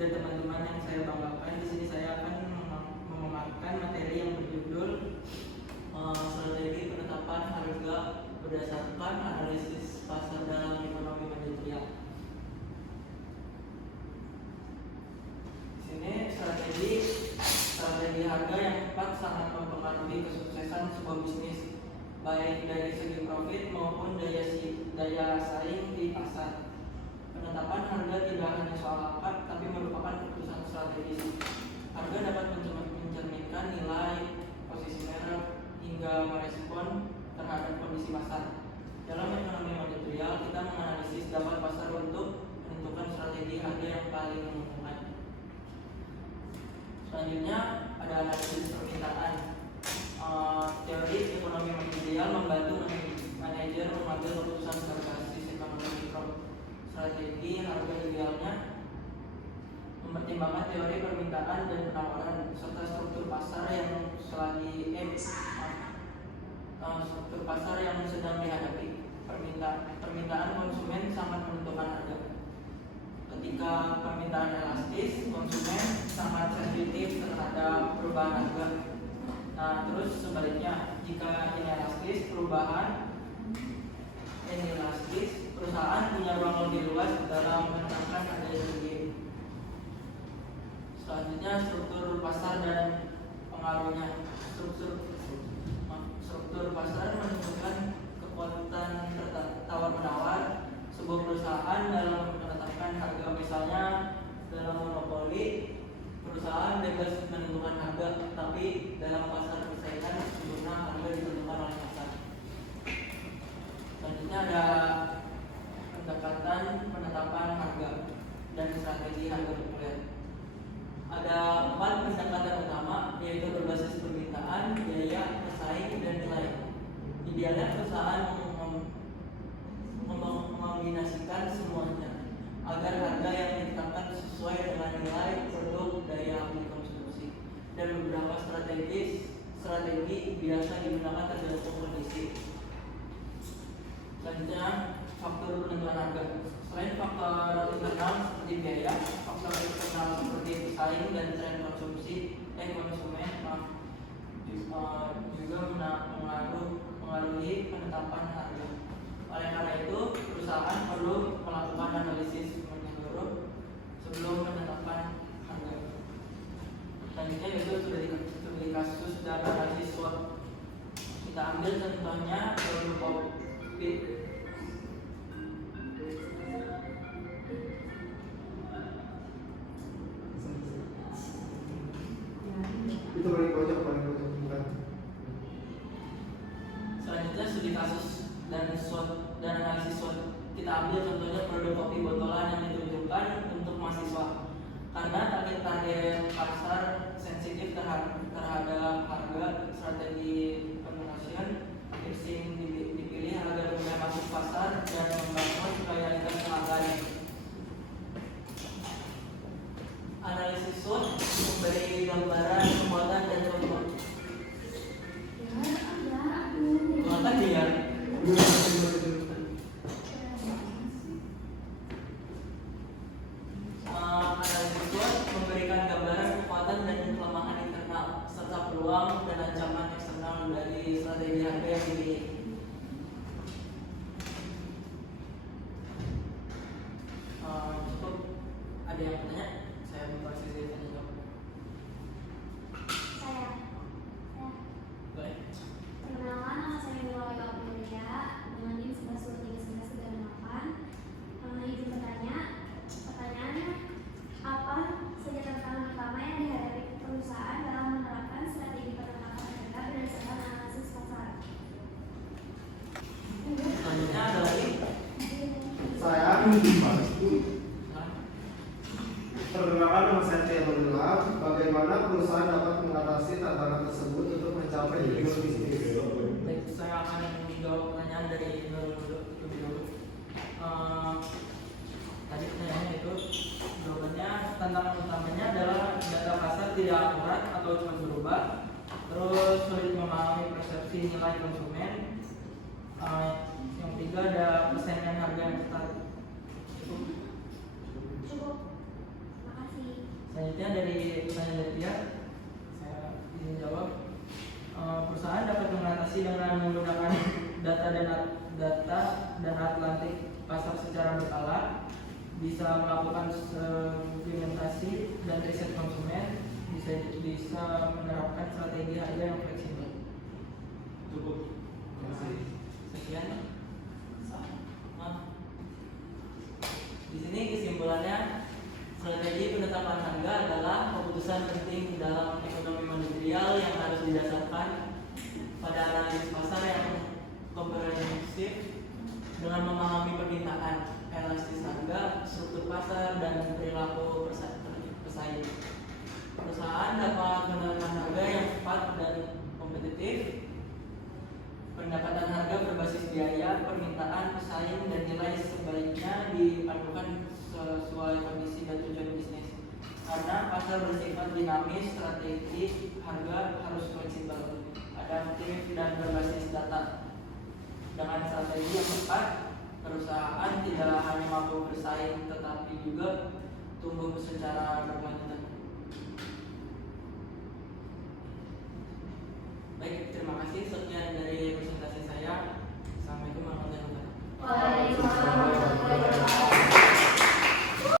dan teman-teman yang saya banggakan. Di sini saya akan memaparkan materi yang berjudul strategi penetapan harga berdasarkan analisis pasar dalam ekonomi manajerial. Di sini strategi harga yang tepat sangat mempengaruhi kesuksesan sebuah bisnis, baik dari segi profit maupun daya saing di pasar. Penetapan harga tidak hanya soal akad, tapi merupakan keputusan strategis. Harga dapat mencerminkan nilai, posisi merek, hingga merespon terhadap kondisi pasar. Dalam ekonomi manajerial, kita menganalisis dampak pasar untuk menentukan strategi harga yang paling menguntungkan. Selanjutnya ada analisis permintaan. Teori ekonomi manajerial membantu manajer mengambil keputusan berbasis ekonomi mikro. Strategi harga idealnya mempertimbangkan teori permintaan dan penawaran serta struktur pasar yang struktur pasar yang sedang dihadapi. Permintaan konsumen sangat menentukan harga. Ketika permintaan elastis, konsumen sangat sensitif terhadap perubahan harga. Nah, terus sebaliknya, jika inelastis, perusahaan punya ruang lebih luas dalam menentukan harga sendiri. Selanjutnya, struktur pasar dan pengaruhnya. Struktur pasar menentukan kekuatan tawar-menawar sebuah perusahaan dalam menetapkan harga. Misalnya dalam monopoli, perusahaan bebas menentukan harga, tapi dalam pasar persaingan sempurna harga ditentukan oleh pasar. Selanjutnya ada pendekatan penetapan harga dan strategi harga populer. Ada 4 pendekatan utama, yaitu berbasis permintaan, biaya, pesaing, dan nilai. Idealnya perusahaan mengombinasikan semuanya agar harga yang ditetapkan sesuai dengan nilai, produk, daya beli konsumsi. Dan beberapa strategi biasa digunakan tergantung kondisi. Selanjutnya, faktor penentuan harga. Selain faktor internal seperti biaya, faktor eksternal seperti pesaing dan tren konsumen juga mengaruhi penetapan harga. Oleh karena itu, perusahaan perlu melakukan analisis menyeluruh sebelum menetapkan harga. Selanjutnya yaitu studi kasus dan analisis SWOT. Kita ambil contohnya produk kopi. Itu paling pojok bukan. Selanjutnya studi kasus dan SWOT dan analisis SWOT. Kita ambil contohnya produk kopi botolan yang ditunjukkan untuk mahasiswa. Karena target pasar sensitif terhadap harga, strategi promotion dipilih agar mudah masuk pasar dan membangun loyalitas pelanggan. Analisis SWOT memberi gambaran kekuatan dan kelemahan. Kekuatan dia. Analisis SWOT memberikan gambaran kekuatan dan kelemahan internal serta peluang dan ancaman eksternal dari strategi harga yang dipilih. Cukup. Ada yang bertanya? Saya buka sesi tanya jawab. Boleh. Perkenalkan, nama saya Nurul Amelia dengan NIM 11231198. Izin bertanya. Pertanyaannya, apa saja tantangan utama yang dihadapi perusahaan dalam menerapkan strategi penetapan harga berdasarkan analisis pasar? Selanjutnya ada lagi. Saya perkenalkan, nama saya Tianullah. Bagaimana perusahaan dapat mengatasi tantangan tersebut untuk mencapai tujuan bisnis? Baik, saya akan menjawab pertanyaan dari Nurul dulu. Tadi pertanyaannya itu jawabannya, tantangan utamanya adalah data pasar tidak akurat atau cepat berubah, terus sulit memahami persepsi nilai konsumen. Yang ketiga ada persaingan harga yang ketat. Cukup. Terima kasih. Selanjutnya dari pertanyaan dari pihak, saya izin jawab. Perusahaan dapat mengatasi dengan menggunakan data dan Atlantik pasar secara berkala, bisa melakukan segmentasi dan riset konsumen, bisa menerapkan strategi harga yang fleksibel. Cukup. Terima kasih. Sekian. Sama. Di sini kesimpulannya, strategi penetapan harga adalah keputusan penting dalam ekonomi manajerial yang harus didasarkan pada analisis pasar yang komprehensif dengan memahami permintaan, elastis harga, struktur pasar, dan perilaku pesaing. Perusahaan dapat menentukan harga yang tepat dan kompetitif. Pendapatan harga berbasis biaya, permintaan, pesaing, dan nilai sebaiknya dipadukan sesuai kondisi dan tujuan bisnis. Karena pasar bersifat dinamis, strategi harga harus fleksibel, adaptif, dan berbasis data. Dengan strategi yang tepat, perusahaan tidak hanya mampu bersaing, tetapi juga tumbuh secara berkelanjutan. Baik, terima kasih. Sekian dari